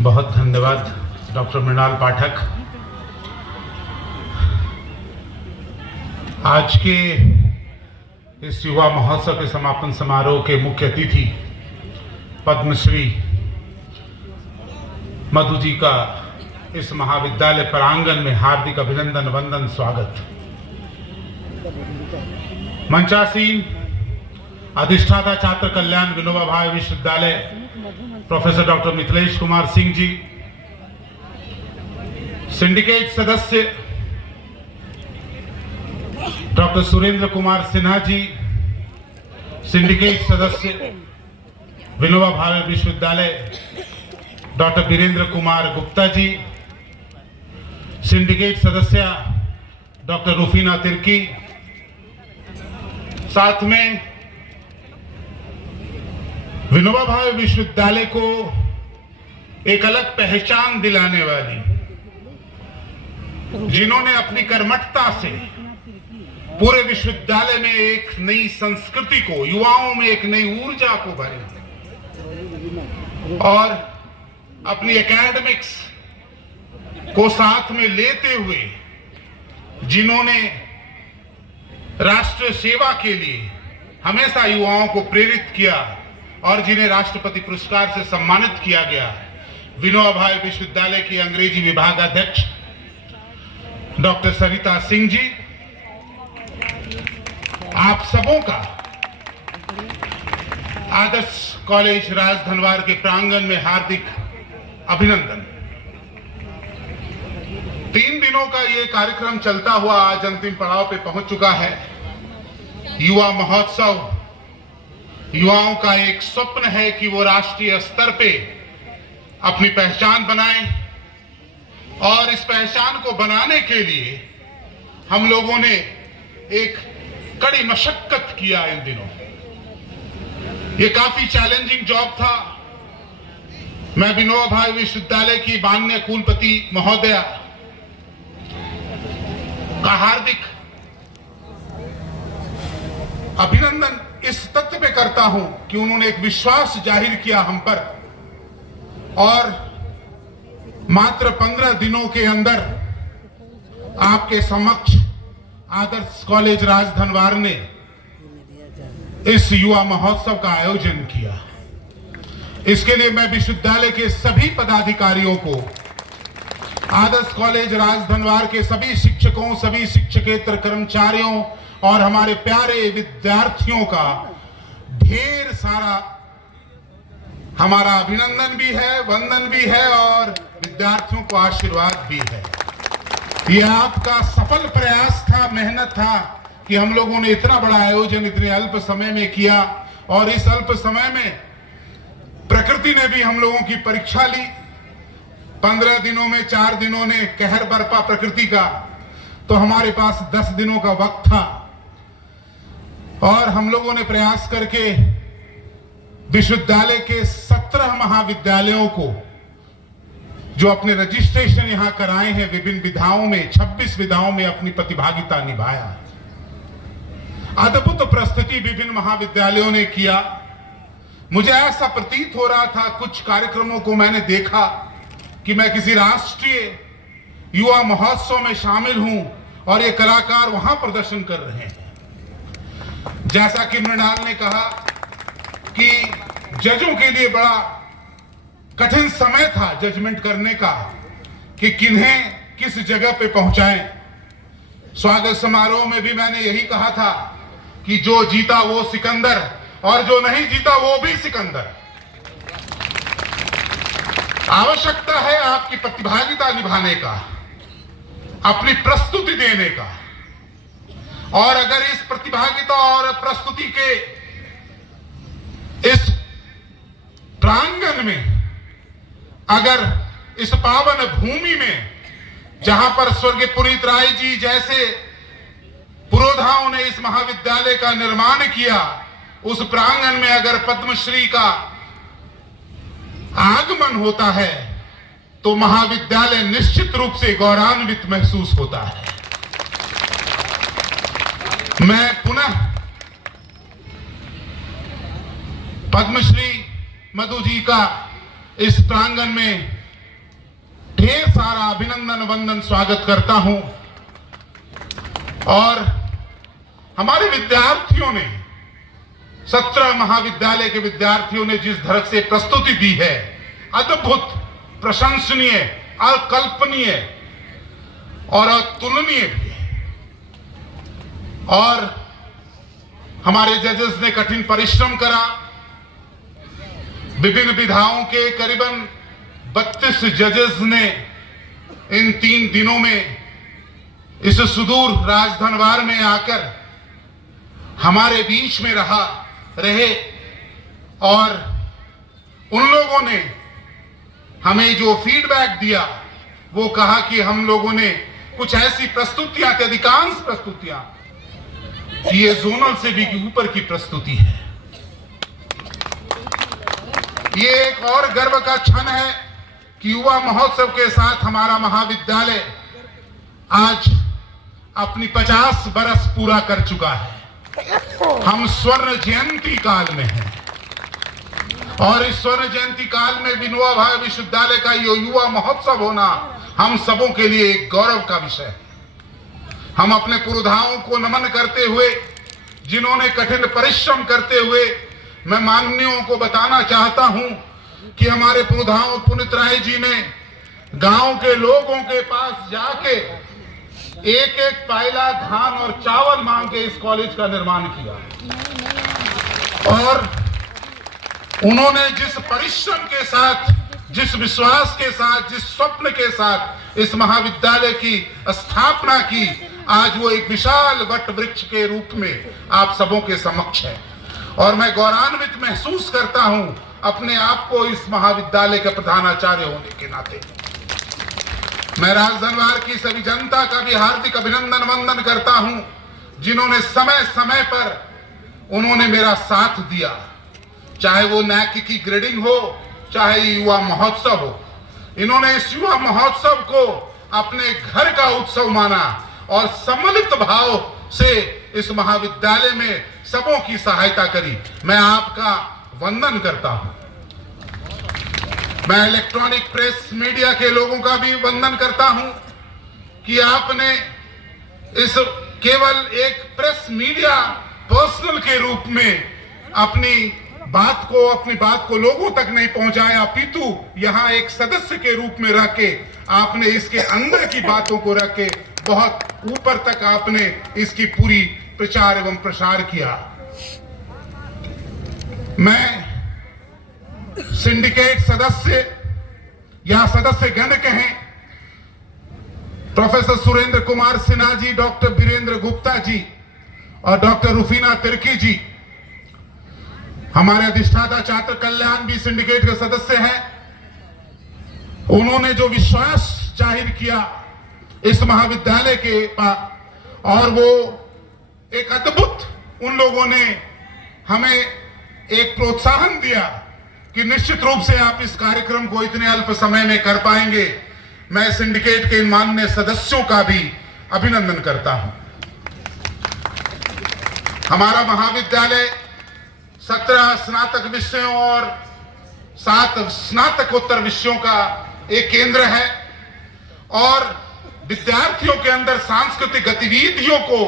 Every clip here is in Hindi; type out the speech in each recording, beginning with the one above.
बहुत धन्यवाद डॉक्टर मृणाल पाठक। आज के इस युवा महोत्सव के समापन समारोह के मुख्य अतिथि पद्मश्री मधु जी का इस महाविद्यालय प्रांगण में हार्दिक अभिनंदन, वंदन, स्वागत। मंचासीन अधिष्ठाता छात्र कल्याण विनोबा भावे विश्वविद्यालय professor doctor Mithilesh Kumar Singh ji, syndicate सदस्य डॉक्टर सुरेंद्र कुमार सिन्हा जी, सिंडिकेट सदस्य विनोबा भावे विश्वविद्यालय डॉक्टर वीरेंद्र कुमार गुप्ता जी, सिंडिकेट सदस्य डॉक्टर रुफीना तिर्की, साथ में विनोबा भावे विश्वविद्यालय को एक अलग पहचान दिलाने वाली, जिन्होंने अपनी कर्मठता से पूरे विश्वविद्यालय में एक नई संस्कृति को, युवाओं में एक नई ऊर्जा को भरे और अपनी एकेडमिक्स को साथ में लेते हुए जिन्होंने राष्ट्र सेवा के लिए हमेशा युवाओं को प्रेरित किया और जिन्हें राष्ट्रपति पुरस्कार से सम्मानित किया गया, विनोबा भावे विश्वविद्यालय की अंग्रेजी विभाग अध्यक्ष डॉक्टर सरिता सिंह जी, आप सबों का आदर्श कॉलेज राजधनवार के प्रांगण में हार्दिक अभिनंदन। 3 दिनों का ये कार्यक्रम चलता हुआ आज अंतिम पड़ाव पे पहुंच चुका है। युवा महोत्सव युवाओं का एक स्वप्न है कि वो राष्ट्रीय स्तर पे अपनी पहचान बनाएं और इस पहचान को बनाने के लिए हम लोगों ने एक कड़ी मशक्कत किया। इन दिनों ये काफी चैलेंजिंग जॉब था। मैं विनोबा भावे विश्वविद्यालय की माननीय कुलपति महोदया का हार्दिक अभिनंदन इस तथ्य पे करता हूं कि उन्होंने एक विश्वास जाहिर किया हम पर और मात्र 15 दिनों के अंदर आपके समक्ष आदर्श कॉलेज राजधनवार ने इस युवा महोत्सव का आयोजन किया। इसके लिए मैं विश्वविद्यालय के सभी पदाधिकारियों को, आदर्श कॉलेज राजधनवार के सभी शिक्षकों, सभी शिक्षकेतर कर्मचारियों और हमारे प्यारे विद्यार्थियों का ढेर सारा हमारा अभिनंदन भी है, वंदन भी है और विद्यार्थियों को आशीर्वाद भी है। ये आपका सफल प्रयास था, मेहनत था कि हम लोगों ने इतना बड़ा आयोजन इतने अल्प समय में किया और इस अल्प समय में प्रकृति ने भी हम लोगों की परीक्षा ली। 15 दिनों में 4 दिनों ने कहर बरपा प्रकृति का, तो हमारे पास 10 दिनों का वक्त था और हम लोगों ने प्रयास करके विश्वविद्यालय के 17 महाविद्यालयों को जो अपने रजिस्ट्रेशन यहां कराए हैं विभिन्न विधाओं में, 26 विधाओं में अपनी प्रतिभागिता निभाया। अद्भुत प्रस्तुति विभिन्न महाविद्यालयों ने किया। मुझे ऐसा प्रतीत हो रहा था, कुछ कार्यक्रमों को मैंने देखा कि मैं किसी राष्ट्रीय युवा महोत्सव में शामिल हूं और ये कलाकार वहां प्रदर्शन कर रहे हैं। जैसा कि मृणाल ने कहा कि जजों के लिए बड़ा कठिन समय था जजमेंट करने का कि किन्हें किस जगह पे पहुंचाएं। स्वागत समारोह में भी मैंने यही कहा था कि जो जीता वो सिकंदर और जो नहीं जीता वो भी सिकंदर। आवश्यकता है आपकी प्रतिभागिता निभाने का, अपनी प्रस्तुति देने का, और अगर इस प्रतिभागिता और प्रस्तुति के इस प्रांगण में, अगर इस पावन भूमि में जहां पर स्वर्गीय पुनीत राय जी जैसे पुरोधाओं ने इस महाविद्यालय का निर्माण किया, उस प्रांगण में अगर पद्मश्री का आगमन होता है तो महाविद्यालय निश्चित रूप से गौरवान्वित महसूस होता है। मैं पुनः पद्मश्री मधु जी का इस प्रांगण में ढेर सारा अभिनंदन वंदन स्वागत करता हूं। और हमारे विद्यार्थियों ने, 17 महाविद्यालय के विद्यार्थियों ने जिस धड़क से प्रस्तुति दी है, अद्भुत, प्रशंसनीय, अकल्पनीय और अतुलनीय भी है। और हमारे जजेस ने कठिन परिश्रम करा। विभिन्न विधाओं के करीबन 32 जजेस ने इन 3 दिनों में इस सुदूर राजधनवार में आकर हमारे बीच में रहे और उन लोगों ने हमें जो फीडबैक दिया वो कहा कि हम लोगों ने कुछ ऐसी प्रस्तुतियां, अधिकांश प्रस्तुतियां, ये जोनल से भी ऊपर की प्रस्तुति है। ये एक और गर्व का क्षण है कि युवा महोत्सव के साथ हमारा महाविद्यालय आज अपनी 50 बरस पूरा कर चुका है। हम स्वर्ण जयंती काल में हैं और इस स्वर्ण जयंती काल में विनोबा भावे विश्वविद्यालय का ये युवा महोत्सव होना हम सबों के लिए एक गौरव का विषय है। हम अपने पुरोधाओं को नमन करते हुए, जिन्होंने कठिन परिश्रम करते हुए, मैं माननीयों को बताना चाहता हूं कि हमारे पुरोधाओं पुनित राय जी ने गांव के लोगों के पास जाके एक एक पायला धान और चावल मांग के इस कॉलेज का निर्माण किया। और उन्होंने जिस परिश्रम के साथ, जिस विश्वास के साथ, जिस स्वप्न के साथ इस महाविद्यालय की स्थापना की, आज वो एक विशाल वट वृक्ष के रूप में आप सबों के समक्ष है। और मैं गौरवान्वित महसूस करता हूं अपने आप को इस महाविद्यालय के प्रधानाचार्य होने के नाते। मैं राजधनवार की सभी जनता का भी हार्दिक अभिनंदन वंदन करता हूं, जिन्होंने समय समय पर उन्होंने मेरा साथ दिया, चाहे वो NAAC की ग्रेडिंग हो, चाहे युवा महोत्सव हो। इन्होंने इस युवा महोत्सव को अपने घर का उत्सव माना और सम्मिलित भाव से इस महाविद्यालय में सबों की सहायता करी। मैं आपका वंदन करता हूं। मैं इलेक्ट्रॉनिक प्रेस मीडिया के लोगों का भी वंदन करता हूं कि आपने इस केवल एक प्रेस मीडिया पर्सनल के रूप में अपनी बात को लोगों तक नहीं पहुंचाया, अपितु यहां एक सदस्य के रूप में रख के आपने इसके अंदर की बातों को रख के बहुत ऊपर तक आपने इसकी पूरी प्रचार एवं प्रसार किया। मैं सिंडिकेट सदस्य या सदस्य गण कहें, प्रोफेसर सुरेंद्र कुमार सिन्हा जी, डॉक्टर वीरेंद्र गुप्ता जी और डॉक्टर रुफीना तिर्की जी, हमारे अधिष्ठाता छात्र कल्याण भी सिंडिकेट के सदस्य हैं। उन्होंने जो विश्वास जाहिर किया इस महाविद्यालय के पास, और वो एक अद्भुत, उन लोगों ने हमें एक प्रोत्साहन दिया कि निश्चित रूप से आप इस कार्यक्रम को इतने अल्प समय में कर पाएंगे। मैं सिंडिकेट के इन माननीय सदस्यों का भी अभिनंदन करता हूं। हमारा महाविद्यालय 17 स्नातक विषयों और 7 स्नातकोत्तर विषयों का एक केंद्र है और विद्यार्थियों के अंदर सांस्कृतिक गतिविधियों को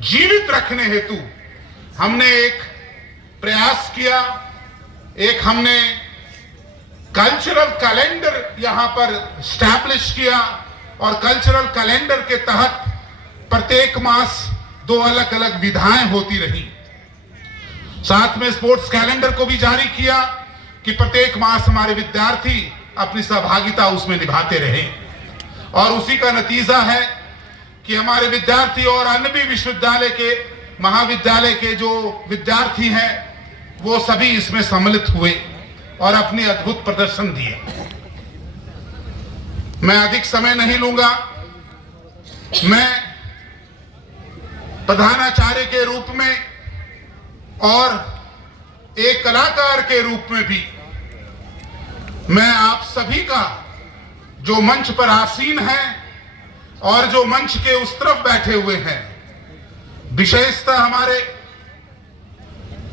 जीवित रखने हेतु हमने एक प्रयास किया। एक हमने कल्चरल कैलेंडर यहां पर स्टैब्लिश किया और कल्चरल कैलेंडर के तहत प्रत्येक मास 2 अलग अलग विधाएं होती रही। साथ में स्पोर्ट्स कैलेंडर को भी जारी किया कि प्रत्येक मास हमारे विद्यार्थी अपनी सहभागिता उसमें निभाते रहे। और उसी का नतीजा है कि हमारे विद्यार्थी और अन्य भी विश्वविद्यालय के, महाविद्यालय के जो विद्यार्थी हैं, वो सभी इसमें सम्मिलित हुए और अपनी अद्भुत प्रदर्शन दिए। मैं अधिक समय नहीं लूंगा। मैं प्रधानाचार्य के रूप में और एक कलाकार के रूप में भी मैं आप सभी का, जो मंच पर आसीन है और जो मंच के उस तरफ बैठे हुए हैं, विशेषतः हमारे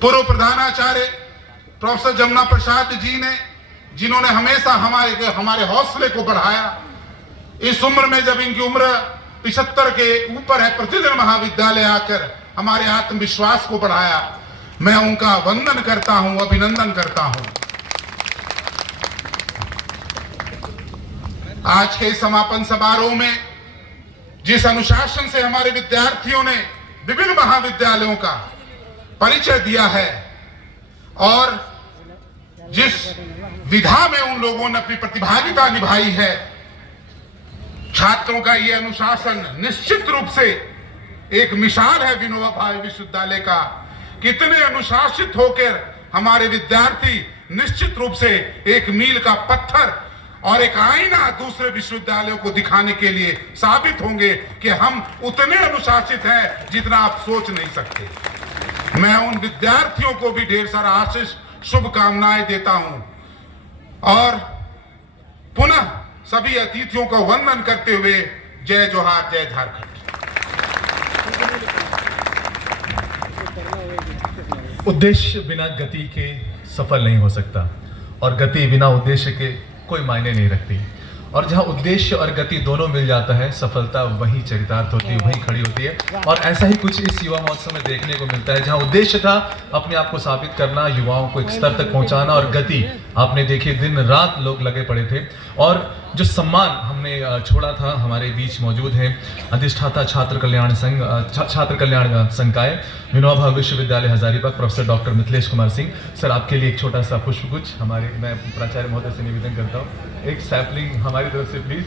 पूर्व प्रधानाचार्य प्रोफेसर जमुना प्रसाद जी ने, जिन्होंने हमेशा हमारे हौसले को बढ़ाया, इस उम्र में जब इनकी उम्र 75 के ऊपर है, प्रतिदिन महाविद्यालय आकर हमारे आत्मविश्वास को बढ़ाया। मैं उनका वंदन करता हूं, अभिनंदन करता हूं। आज के समापन समारोह में जिस अनुशासन से हमारे विद्यार्थियों ने विभिन्न महाविद्यालयों का परिचय दिया है और जिस विधा में उन लोगों ने अपनी प्रतिभागिता निभाई है, छात्रों का यह अनुशासन निश्चित रूप से एक मिसाल है विनोबा भावे विश्वविद्यालय का। कितने अनुशासित होकर हमारे विद्यार्थी निश्चित रूप से एक मील का पत्थर और एक आईना दूसरे विश्वविद्यालयों को दिखाने के लिए साबित होंगे कि हम उतने अनुशासित हैं जितना आप सोच नहीं सकते। मैं उन विद्यार्थियों को भी ढेर सारा आशीष, शुभकामनाएं देता हूं और पुनः सभी अतिथियों का वंदन करते हुए जय जोहार, जय झारखंड। उद्देश्य बिना गति के सफल नहीं हो सकता और गति बिना उद्देश्य के कोई मायने नहीं रखती। और जहाँ उद्देश्य और गति दोनों मिल जाता है, सफलता वहीं चरितार्थ होती है, वहीं खड़ी होती है। और ऐसा ही कुछ इस युवा महोत्सव में देखने को मिलता है, जहाँ उद्देश्य था अपने आप को साबित करना, युवाओं को एक स्तर तक पहुंचाना, और गति आपने देखी, दिन रात लोग लगे पड़े थे। और जो सम्मान हमने छोड़ा था, हमारे बीच मौजूद हैं अधिष्ठाता छात्र कल्याण संकाय विनोबा भावे विश्वविद्यालय Hazaribagh professor doctor Mithilesh Kumar Singh. Sir, आपके लिए एक छोटा सा पुष्पगुच्छ मैं प्राचार्य महोदय से निवेदन करता हूँ, एक सैपलिंग हमारी तरफ से प्लीज।